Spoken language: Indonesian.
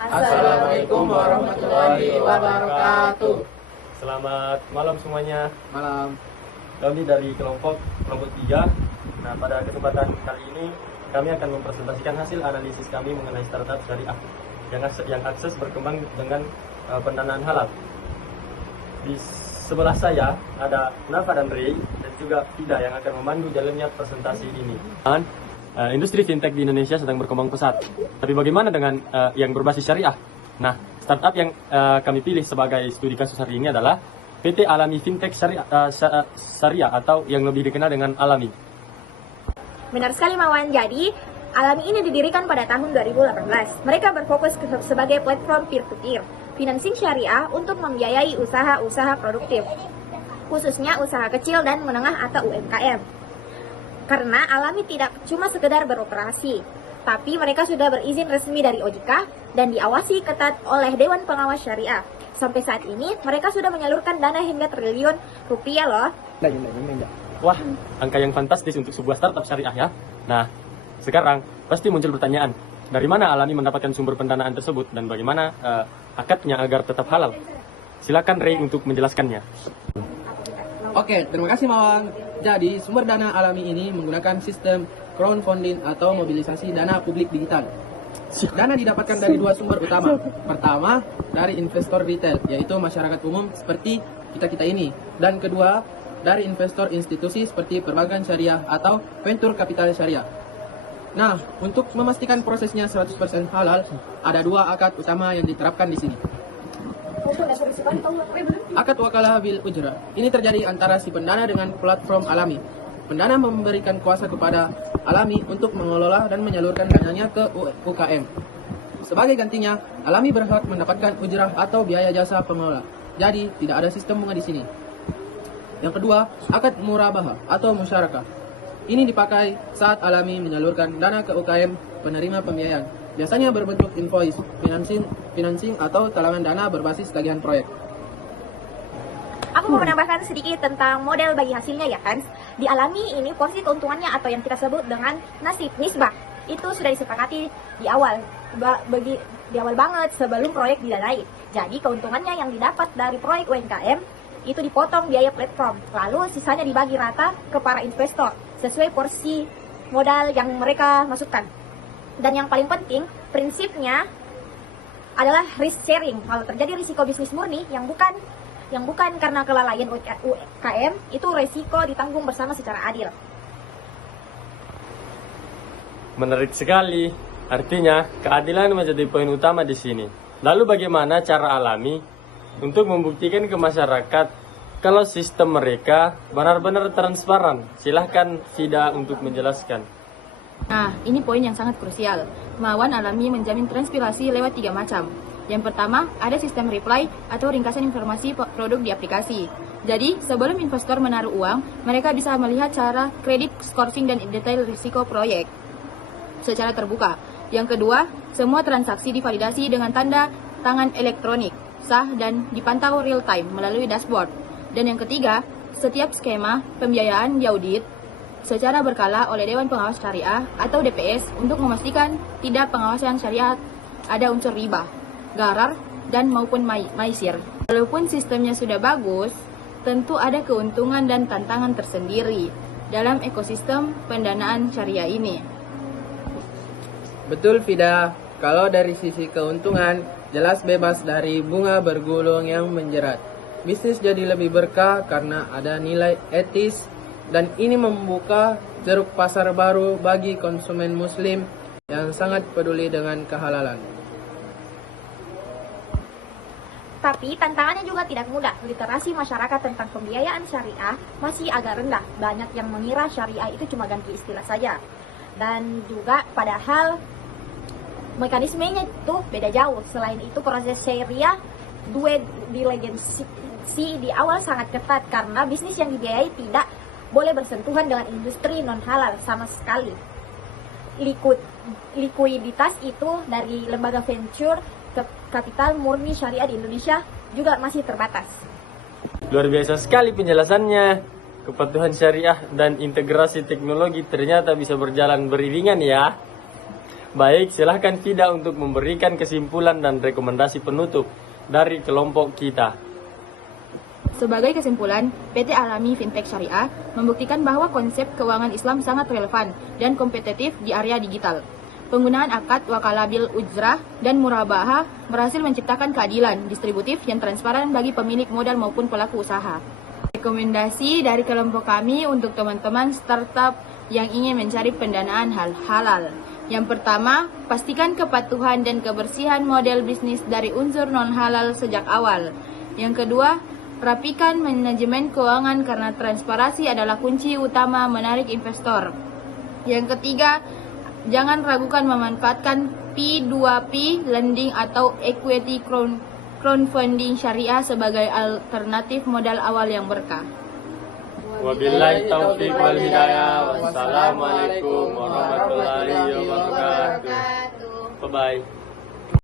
Assalamualaikum warahmatullahi wabarakatuh. Selamat malam semuanya. Malam. Kami dari kelompok 3. Nah, pada kesempatan kali ini kami akan mempresentasikan hasil analisis kami mengenai startup syariah yang akses berkembang dengan pendanaan halal. Di sebelah saya ada Nafa dan Ray dan juga Fida yang akan memandu jalannya presentasi ini. Industri fintech di Indonesia sedang berkembang pesat. Tapi bagaimana dengan yang berbasis syariah? Nah, startup yang kami pilih sebagai studi kasus hari ini adalah PT Alami Fintech Syariah atau yang lebih dikenal dengan Alami. Benar sekali Mawan, jadi Alami ini didirikan pada tahun 2018. Mereka berfokus sebagai platform peer-to-peer, financing syariah untuk membiayai usaha-usaha produktif, khususnya usaha kecil dan menengah atau UMKM. Karena Alami tidak cuma sekedar beroperasi, tapi mereka sudah berizin resmi dari OJK dan diawasi ketat oleh Dewan Pengawas Syariah. Sampai saat ini, mereka sudah menyalurkan dana hingga triliun rupiah loh. Wah, angka yang fantastis untuk sebuah startup syariah ya. Nah, sekarang pasti muncul pertanyaan, dari mana Alami mendapatkan sumber pendanaan tersebut dan bagaimana akadnya agar tetap halal? Silakan Ray untuk menjelaskannya. Oke, terima kasih Mawang. Jadi, sumber dana Alami ini menggunakan sistem crowdfunding atau mobilisasi dana publik digital. Dana didapatkan dari dua sumber utama. Pertama, dari investor retail, yaitu masyarakat umum seperti kita-kita ini. Dan kedua, dari investor institusi seperti perbankan syariah atau venture capital syariah. Nah, untuk memastikan prosesnya 100% halal, ada dua akad utama yang diterapkan di sini. Akad wakalah bil ujrah. Ini terjadi antara si pendana dengan platform Alami. Pendana memberikan kuasa kepada Alami untuk mengelola dan menyalurkan dananya ke UKM. Sebagai gantinya, Alami berhak mendapatkan ujrah atau biaya jasa pengelola. Jadi, tidak ada sistem bunga di sini. Yang kedua, akad murabahah atau musyarakah. Ini dipakai saat Alami menyalurkan dana ke UKM penerima pembiayaan. Biasanya berbentuk invoice, financing atau talangan dana berbasis tagihan proyek. Aku mau menambahkan sedikit tentang model bagi hasilnya ya kan. Di Alami ini porsi keuntungannya atau yang kita sebut dengan nasib nisbah itu sudah disepakati di awal, di awal banget sebelum proyek didanai. Jadi keuntungannya yang didapat dari proyek UMKM itu dipotong biaya platform, lalu sisanya dibagi rata ke para investor sesuai porsi modal yang mereka masukkan. Dan yang paling penting, prinsipnya adalah risk sharing. Kalau terjadi risiko bisnis murni yang bukan karena kelalaian UKM, itu risiko ditanggung bersama secara adil. Menarik sekali. Artinya, keadilan menjadi poin utama di sini. Lalu bagaimana cara Alami untuk membuktikan ke masyarakat kalau sistem mereka benar-benar transparan? Silahkan Fida untuk menjelaskan. Nah, ini poin yang sangat krusial. Kemauan Alami menjamin transparansi lewat 3 macam. Yang pertama, ada sistem reply atau ringkasan informasi produk di aplikasi. Jadi, sebelum investor menaruh uang, mereka bisa melihat cara kredit, scoring, dan detail risiko proyek secara terbuka. Yang kedua, semua transaksi divalidasi dengan tanda tangan elektronik, sah, dan dipantau real time melalui dashboard. Dan yang ketiga, setiap skema pembiayaan diaudit secara berkala oleh Dewan Pengawas Syariah atau DPS untuk memastikan tidak pengawasan syariah ada unsur riba, gharar, dan maupun maisir. Walaupun sistemnya sudah bagus, tentu ada keuntungan dan tantangan tersendiri dalam ekosistem pendanaan syariah ini. Betul Fida, kalau dari sisi keuntungan, jelas bebas dari bunga bergulung yang menjerat. Bisnis jadi lebih berkah karena ada nilai etis, dan ini membuka ceruk pasar baru bagi konsumen muslim yang sangat peduli dengan kehalalan. Tapi tantangannya juga tidak mudah. Literasi masyarakat tentang pembiayaan syariah masih agak rendah. Banyak yang mengira syariah itu cuma ganti istilah saja. Dan juga padahal mekanismenya itu beda jauh. Selain itu proses syariah due diligence di awal sangat ketat karena bisnis yang dibiayai tidak boleh bersentuhan dengan industri non-halal sama sekali. Likuiditas itu dari lembaga venture kapital murni syariah di Indonesia juga masih terbatas. Luar biasa sekali penjelasannya. Kepatuhan syariah dan integrasi teknologi ternyata bisa berjalan beriringan ya. Baik, silahkan Fida untuk memberikan kesimpulan dan rekomendasi penutup dari kelompok kita. Sebagai kesimpulan, PT Alami Fintech Syariah membuktikan bahwa konsep keuangan Islam sangat relevan dan kompetitif di area digital. Penggunaan akad wakalah bil ujrah dan murabahah berhasil menciptakan keadilan distributif yang transparan bagi pemilik modal maupun pelaku usaha. Rekomendasi dari kelompok kami untuk teman-teman startup yang ingin mencari pendanaan halal. Yang pertama, pastikan kepatuhan dan kebersihan model bisnis dari unsur non-halal sejak awal. Yang kedua, rapikan manajemen keuangan karena transparansi adalah kunci utama menarik investor. Yang ketiga, jangan ragukan memanfaatkan P2P lending atau equity crowdfunding syariah sebagai alternatif modal awal yang berkah. Wabillahi taufiq wal hidayah. Wassalamualaikum warahmatullahi wabarakatuh. Bye-bye.